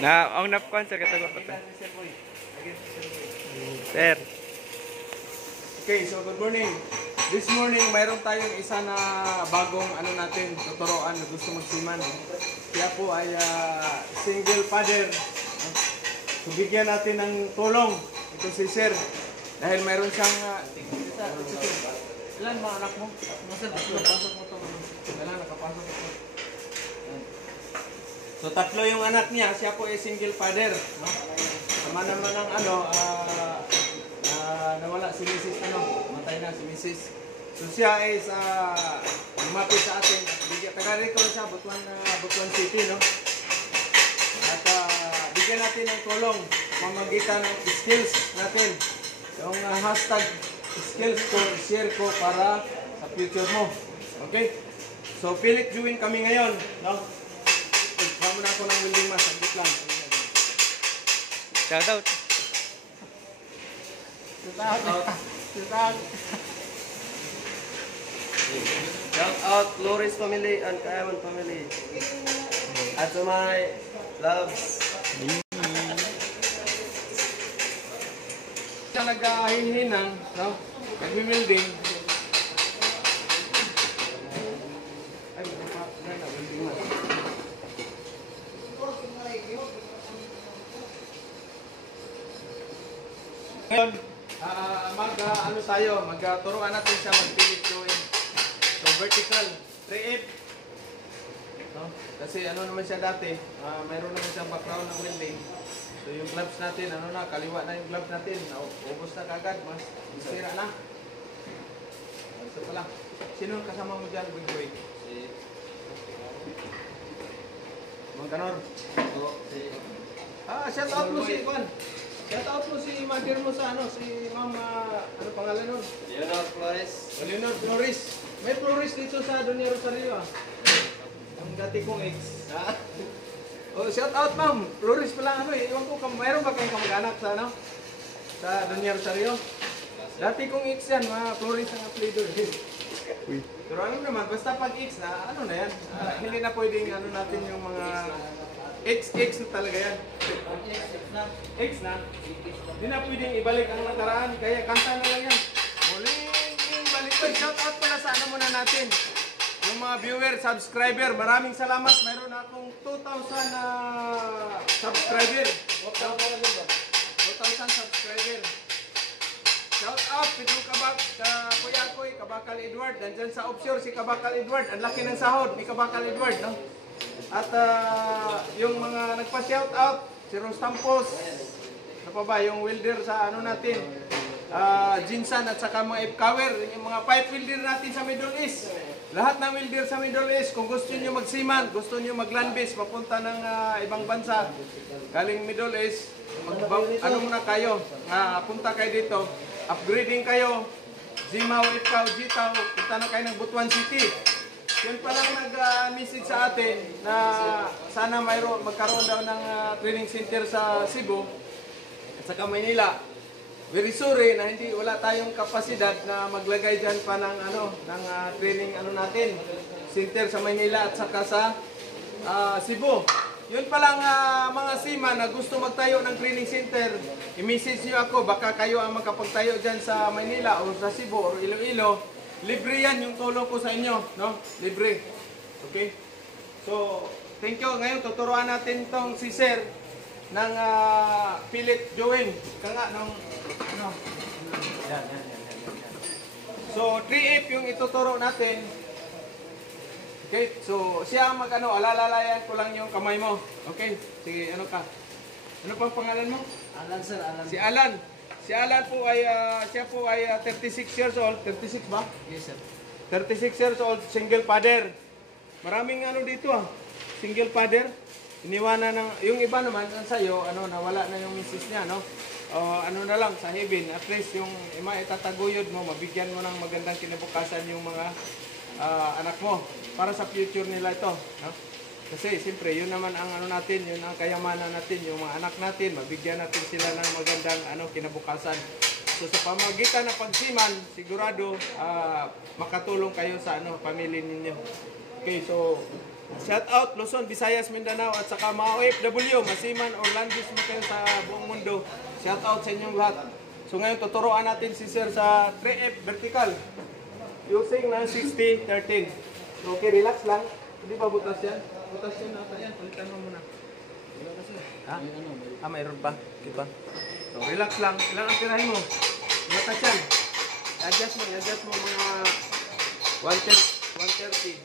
Na, ang napkuan sir katagwa pa. Sir. Okay, so good morning. This morning, mayroon tayong isa na bagong ano natin, tuturuan na gusto magsiman. Siya po ay single father. So, bigyan natin ng tulong. Ito si Sir. Dahil mayroon siyang... ilan mga anak mo? Nakapasok mo ito. Ilan nakapasok mo ito. So, tatlo yung anak niya. Siya po ay single father. No? Sama naman ng nawala si Mrs. Matay na si Mrs. So, siya ay lumapit sa atin. Taga rito siya, Butuan City, no? At bigyan natin ng tulong mamagitan ng skills natin. Yung hashtag skills ko, share ko para sa future mo. Okay? So, pilit join kami ngayon, no? Pagkama na ako ng welding mask, saglit lang. Shout out. Shout out Loris family and Kayaman family. At to my loves. Siya nag-ahinhinang, no? Nag-building. Ay, welding mask. Ngayon, magturuan natin siya mag-pilit join. So, vertical, 3F. No? Kasi ano naman siya dati, mayroon naman siyang background ng welding. So, yung gloves natin, kaliwa na yung gloves natin. Ubos na kagad, mas sira na. Ito pala. Sino kasama mo dyan, Big Boy? Mang Kanor? Shout out mo si Juan. Shout out mo si mother mo sa si Mama, ano pangalan nun? Leonor Flores. Leonor Flores. May Flores dito sa Doña Rosario Ang dati kong ex. Shout out ma'am. Flores pala Iwan ko, mayroon ba kayong kamag-anak sa sa Doña Rosario? Dati kong ex yan, mga Flores ang apelido. Pero ano naman, basta pag ex na, na yan. Hindi na pwedeng natin yung mga X na talaga yan. X na. Hindi na pwedeng ibalik ang nakaraan. Kaya kanta na lang yan. Muling balik ko. Shout out pala sa muna natin. Yung mga viewer, subscriber. Maraming salamat. Mayroon akong 2,000 subscriber. 2,000 subscriber. Shout out, Pedro Kabak, Kuya Koy, Kabakal Edward. Nandyan sa offshore si Kabakal Edward. Ang laki ng sahod ni Kabakal Edward, no? At yung mga nagpa-shout out, si Ros Tampos, ano pa ba, yung welder sa natin, Jinsan at saka mga F-Cower, yung mga pipe welder natin sa Middle East. Lahat ng welder sa Middle East, kung gusto nyo magsiman, gusto nyo mag-land base, papunta ng ibang bansa, galing Middle East, muna kayo, punta kayo dito, upgrading kayo, Zimaw, Ikaw, Jitaw, punta na kayo ng Butuan City. Yun palang nag-message sa atin na sana magkaroon daw ng training center sa Cebu at saka Maynila. Very sorry na wala tayong kapasidad na maglagay dyan pa ng training natin, center sa Maynila at saka sa Cebu. Yun palang mga sima na gusto magtayo ng training center, i-message nyo ako, baka kayo ang makapagtayo dyan sa Maynila o sa Cebu o Iloilo. Libre yan yung tulong ko sa inyo, no? Libre. Okay? So, thank you. Ngayon, tuturuan natin tong si Sir ng pilit join. Kanga nung, Yan. So, 3F yung ituturo natin. Okay? So, siya alalalayan ko lang yung kamay mo. Okay? Sige, ka? Ano pang pangalan mo? Alan sir, Alan. Si Alan. Si Alan po siya po ay 36 years old. 36 ba? Yes sir. 36 years old, single father. Maraming dito single father. Iniwanan yung iba naman sa'yo, nawala na yung misis niya, no? Na lang, sa heaven, at least yung itataguyod mo, mabigyan mo ng magandang kinabukasan yung mga anak mo. Para sa future nila ito, no? Kasi siyempre, yun naman ang natin, yun ang kayamanan natin, yung mga anak natin, mabigyan natin sila ng magandang kinabukasan. So sa pamagitan ng pagsiman, sigurado makatulong kayo sa pamilya ninyo. Okay, so Shout out Luzon, Visayas, Mindanao at saka mga OFW, Masiman or landis mo kayo sa buong mundo. Shout out sa inyong lahat. So ngayon tuturuan natin si Sir sa 3F vertical using na 60-13. So, okay, relax lang. Hindi ba butas yan? Butas yan ata yan. Palitan mo muna. Ha? Mayroon pa. Diba? So, relax lang. Ilang ang tirahin mo? Butas yan. I-adjust mo mga 130.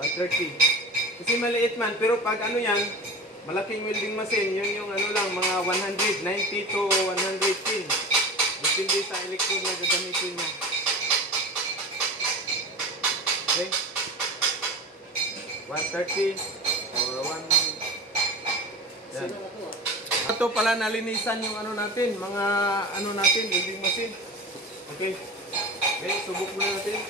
130. Kasi maliit man, pero pag ano yan, malaking welding machine, yun yung ano lang, mga 190 to 110. Depende sa electrode na gagamitin niya. Okay? 130 or 1... Yan. Ito pala nalinisan yung ano natin, mga ano natin, welding machine. Okay? Okay, subok muna natin.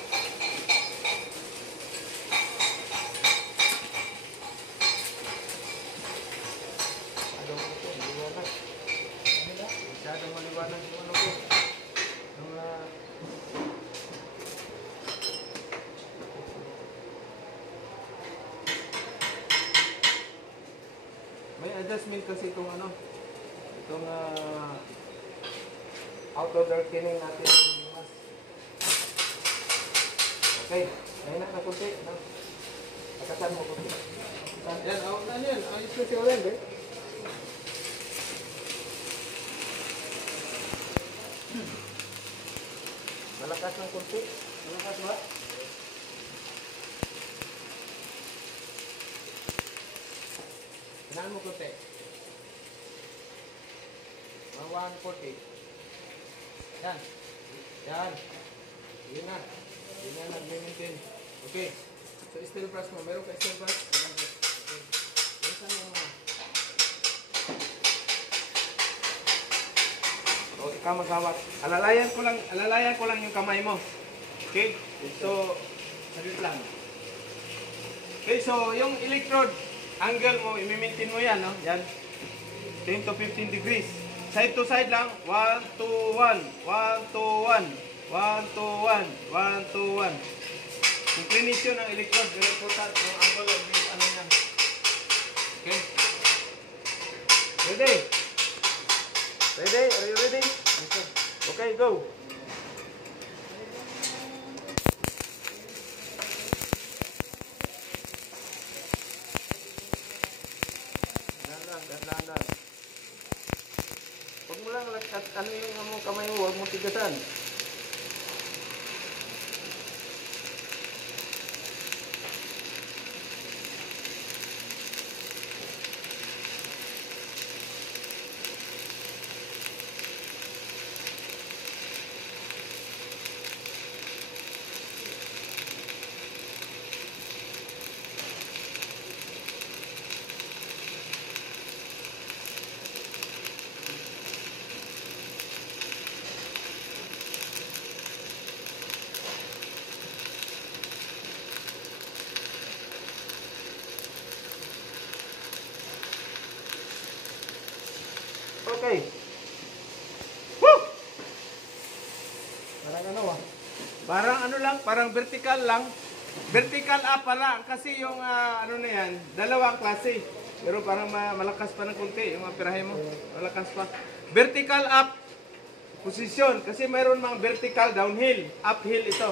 Masyadong maliwanag yung ano ko. May adjustment kasi itong ano, itong auto darkening natin. Okay, ayun na kunti. Pagkasan mo kunti. Yan, out na yan. Ayos ko siya ulit, eh. Malakas ng kunti. Malakas ba? Hinaan mo kunti. 140. Yan. Yan. Yun na. Yun na nag-maintain. Okay. So, steel brush mo. Meron ka steel brush? Okay. Bilisan mo mga. O, ikaw maghawak. Alalayan ko lang yung kamay mo. Okay? So, saglit lang. Okay, so yung electrode, angle mo, i-maintain mo yan, no? Yan. 10 to 15 degrees. Side to side lang. 1 to 1. 1 to 1. 1 to 1. 1 to 1. Inclination ng electrode. Very important. Yung angle of this, ano yan. Okay? Ready? Ready? Are you ready? Okay, go. Dahan-dahan. Huwag mo lang ano yung kamay mo, huwag mo tigasan. Okay. Woo! Parang ano ah? Parang ano lang, parang vertical lang. Vertical up pala kasi yung ano na yan, dalawang klase. Pero parang malakas pa ng konti yung pirahe mo. Malakas pa. Vertical up position kasi mayroon mga vertical downhill, uphill ito.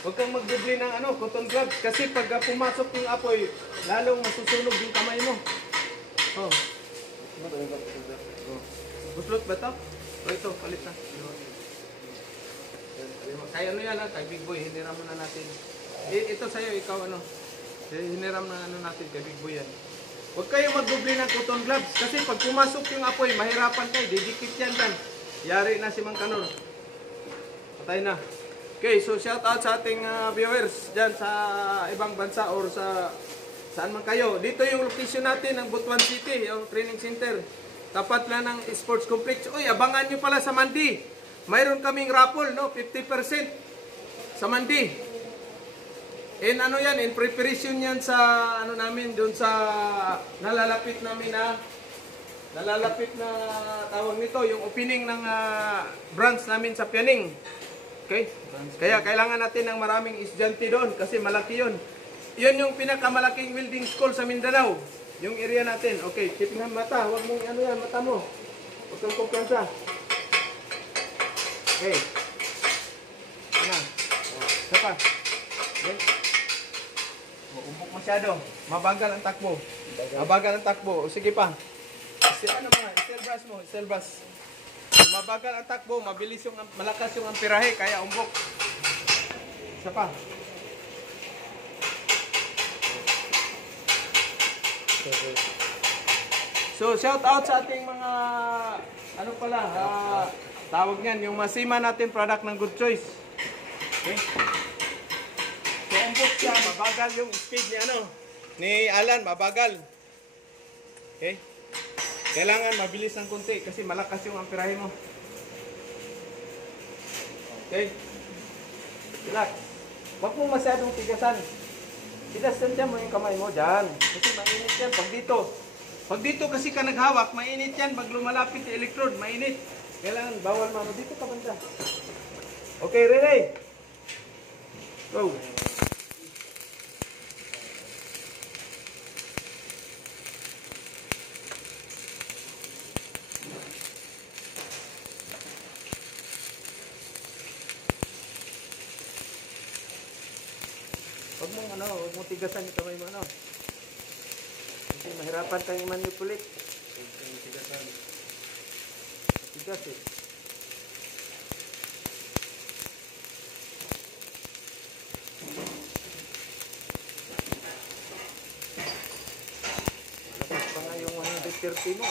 Huwag kang magdubli ng ano, cotton gloves kasi pag pumasok yung apoy, lalong masusunog yung kamay mo. Oh. Buslot ba ito? O ito, palit na. Kaya ano yan ha, kay Big Boy, hiniram na natin. Ito sa'yo, ikaw ano, hiniram na ano natin kay Big Boy yan. Huwag kayo magdubli ng cotton gloves kasi pag pumasok yung apoy, mahirapan kayo, didikit yan dyan. Yari na si Mang Kanor. Patay na. Okay, so shout out sa ating viewers dyan sa ibang bansa or sa saan man kayo. Dito yung location natin ng Butuan City, yung training center. Tapat lang ng sports complex. Uy, abangan nyo pala sa Mandi. Mayroon kaming raffle, no? 50% sa Mandi. And ano yan, in preparation yan sa ano namin, doon sa nalalapit namin na nalalapit na tawag nito, yung opening ng branch namin sa Pianing. Okay? Kaya kailangan natin ng maraming estudyante doon kasi malaki yun. Yun yung pinakamalaking welding school sa Mindanao. Yung area natin. Okay, titingnan mata. Huwag mong ano yan, mata mo. Huwag kang kumpiyansa. Okay. Ano? Isa pa. Okay. Umpok masyado. Mabagal ang takbo. Mabagal ang takbo. O, sige pa. Ano mga, steel brush mo, steel brush. Mabagal ang takbo, mabilis yung, malakas yung amperahe, kaya umbok. Isa pa. So, shout out sa ating mga, ano pala, tawag niyan, yung masima natin product ng Good Choice. Okay? So, umbok siya, mabagal yung speed ni ano, ni Alan, mabagal. Okay? Kailangan mabilis ng konti kasi malakas yung amperahe mo. Okay? Relax. Huwag mong masyadong tigasan. Tigasan mo yung kamay mo dyan. Kasi mainit yan pag dito. Pag dito kasi ka naghawak, mainit yan. Pag lumalapit sa electrode, mainit. Kailangan bawal mano. Dito ka banda. Okay, Rene. Go. Huwag mong ano, huwag mong tigasan yung kamay mo ano. Kasi mahirapan kang i-manipulate. Tigasan. Tigas eh. Malapit pa nga yung 130 mo.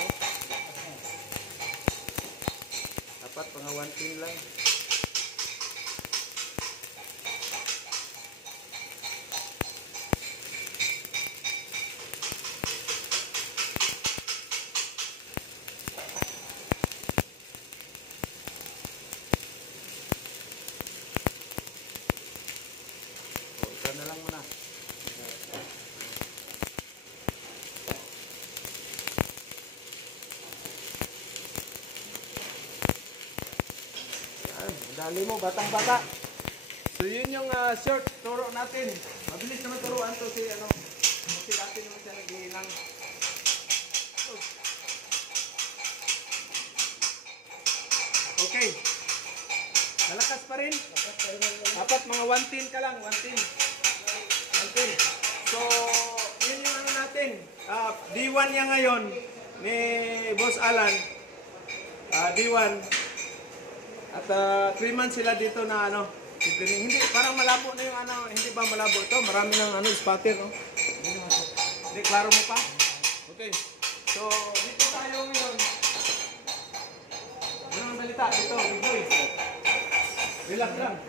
Dapat pa nga 110 lang. Na lang muna. Yan, dali mo, batang-bata. So yun yung short turo natin. Mabilis naman turuan to si ano. Kasi dati naman siya naghihinang. Okay. Malakas pa rin. Dapat mga 110 ka lang, 110. Okay. So, yun yung ano natin. D1 niya ngayon ni Boss Alan. D1. At 3 months sila dito na ano. Hindi, parang malabo na yung ano. Hindi ba malabo ito? Marami ng ano, spatter, no? Hindi, klaro mo pa? Okay. So, dito tayo ngayon. Ano ang balita? Dito, big boy. Relax lang.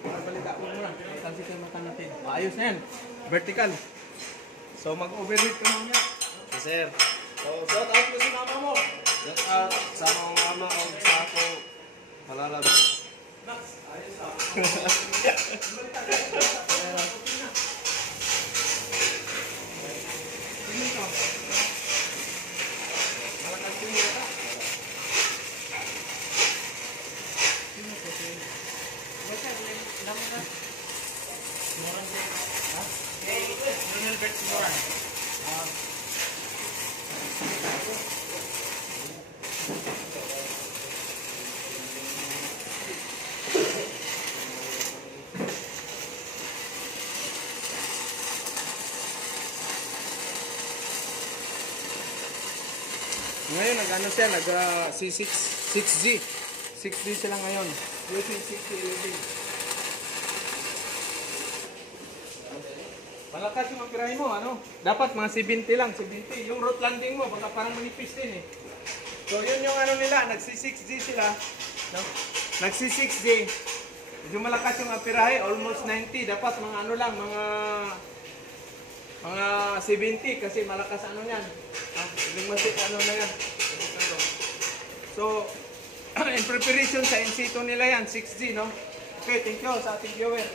Para balita mo muna. Tansi tayo mata natin. Maayos na yan. Vertical. So mag-overheat ka muna. Yes, sir. So shout out mo si mama mo. Shout out sa mga mama o sa ako palalab. Ayos ah. Malakas yung yata. Ngayon nag-ano siya, nag-C6, 6G. 6G sila ngayon. Using 6011. Malakas yung amperahe mo, ano? Dapat mga 70 lang, 70. Yung root landing mo, baka parang manipis din eh. So yun yung ano nila, nag-C6G sila. No? Nag-C6G. Medyo malakas yung amperahe, almost 90. Dapat mga ano lang, mga 70 kasi malakas ano yan. Yung masik ano na yan. So, in preparation sa NC2 nila yan, 6G, no? Okay, thank you sa ating viewer.